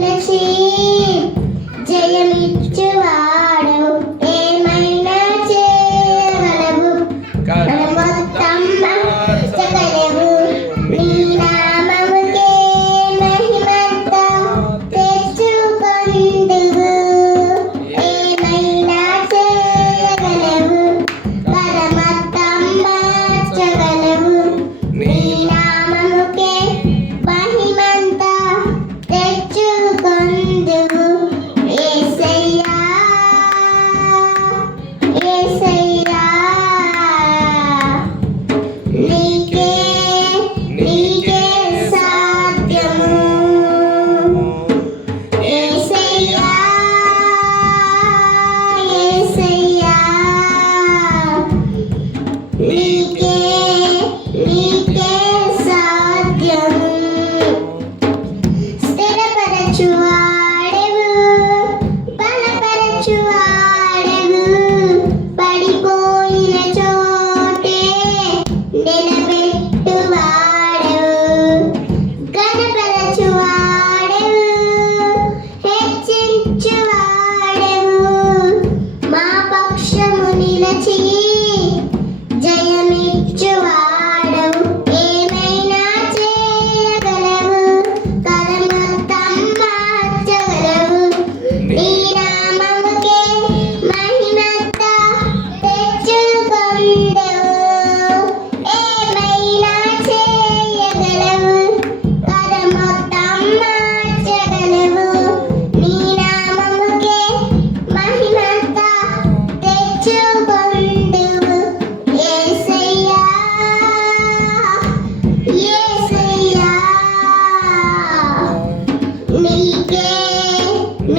Let's see.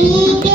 we